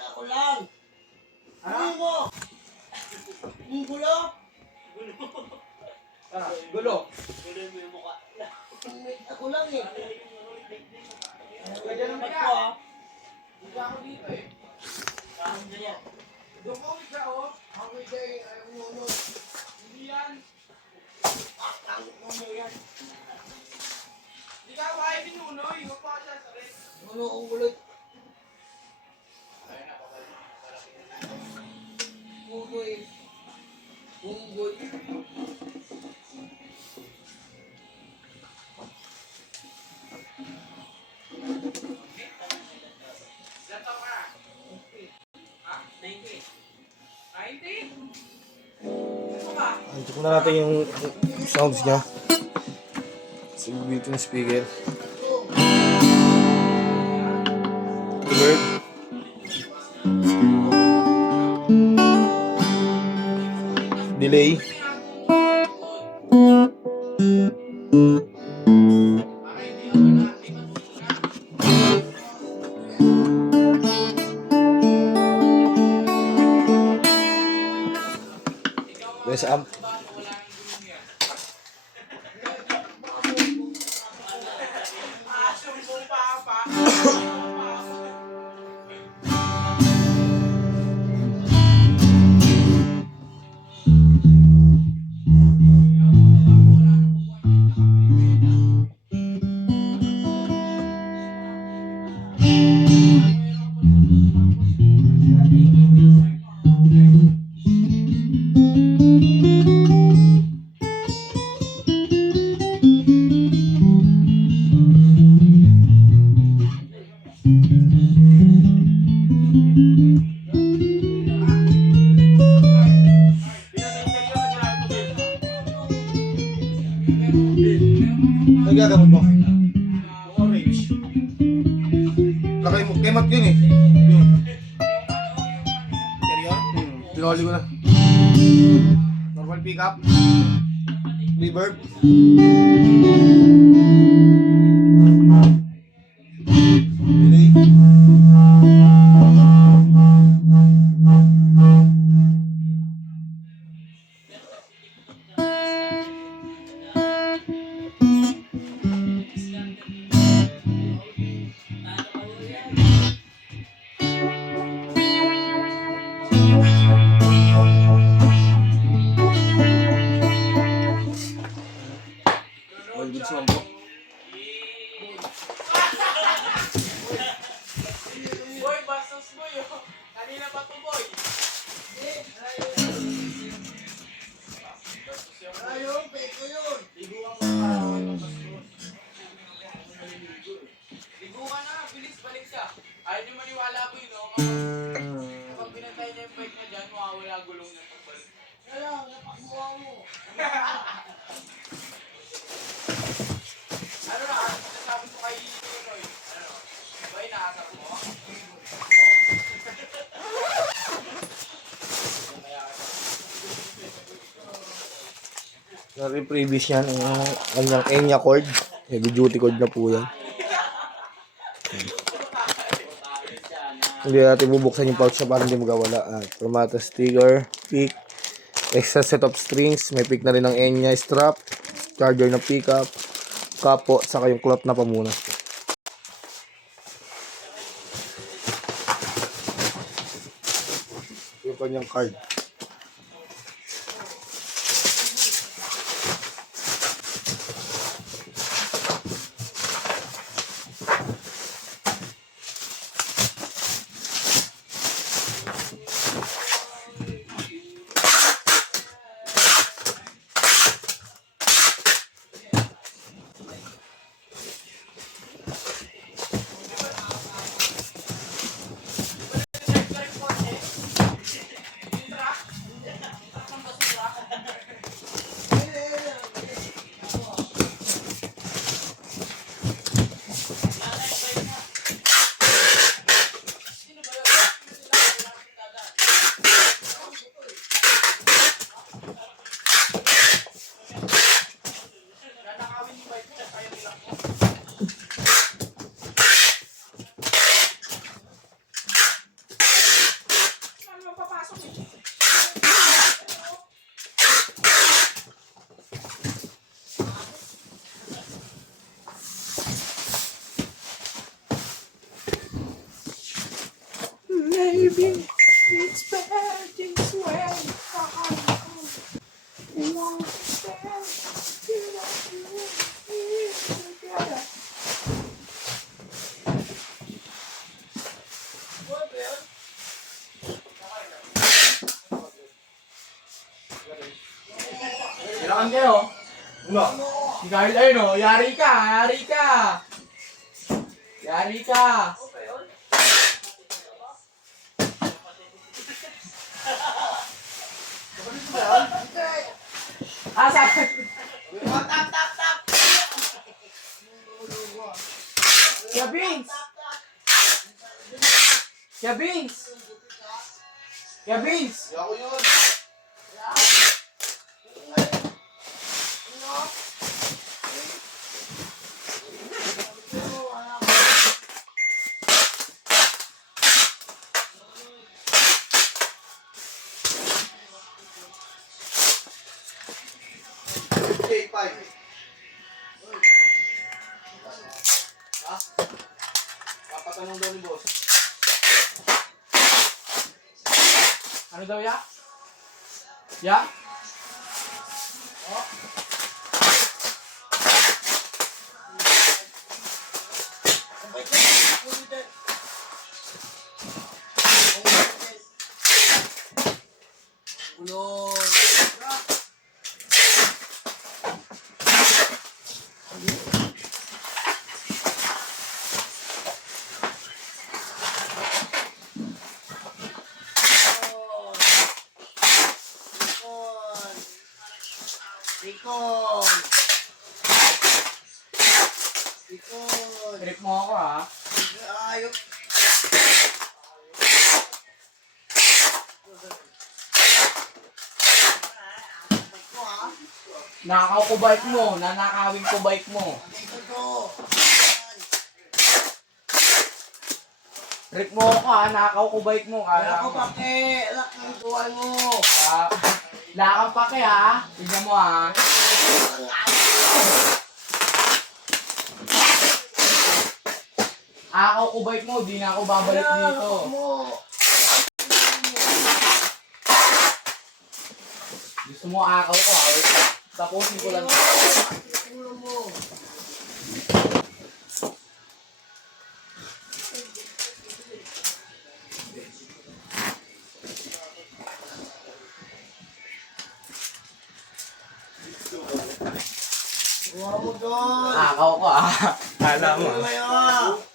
Ako lang. Ano mo? Yung gulo? Gulo. Gulo mo yung mukha. Ako lang eh. Pwede naman Ba't ka. ko ah? Hindi ako dito eh. Saan na yan? Doon ko ka oh. Ako ay uno. Hindi yan. Ang ano yan? Hindi ka ako ay pinunoy. Huwag pa siya sa rin. Gulo kong gulot. Pugoy. Pugoy. Ilan taon ka? Ha? 90. 90? Ano ba? Check na natin yung sounds niya. Sa built-in speaker. Reverb. Delay. Bass amp. Sumbong pa pa. Nagagamot mo? Orange. Lakay mo. Kemat yun eh. Yun. Interior? Pinoli ko na. Normal pickup. Reverb. Delay. All goods naman po. Boy, bastos mo yun. Kanina pa to boy. Ayun, peko yun. Ligo ka na, bilis balik ka. Ayaw niyo maniwala ko yun, no? Kapag pinatay niya yung bike na dyan, mawawala gulong niya pagbalik. Kaya, napakuha mo. Ano na, sinasabi ko kay Roy? Ano? Ba, inaasap mo? Yung previous yan, ang kanyang Enya cord. Heavy duty cord na po yan. Hindi natin bubuksan yung pouch niya para hindi magawala. Formata sticker, pick, extra set of strings, may pick na rin ng Enya strap, charger na pickup, kapo, saka yung cloth na pamunas. Yung kanyang card. Baby, it's bad things when I want to stand. You know you together. Kailangan kayo. Wala. Si Kyle ayun o, yari ka, yari ka. Yari ka. Asa? Kaya Vince! Kaya Vince! Kaya Vince! Ako yun. K5. Ha? Papatanong daw ni boss. Ano daw ya? Ya? Ulol. Ikon. Ikon. Trip mo ako ha? Ayok. Nakaw ko bike mo, nanakawin ko bike mo. Ito to. Trip mo ako ha, nakaw ko bike mo. Wala Kala ko mo. pake. Alak ang tuwan mo. Lakang pa kaya ha? Tignan mo ha. Akaw ko bike mo, di na ako babalik Wala, dito. alak mo. Gusto mo akaw ko ha? Wait, tapusin ko lang. Ulo mo. Huwag mo doon. Akaw ko ha. Kala mo Ano ha. ba yun?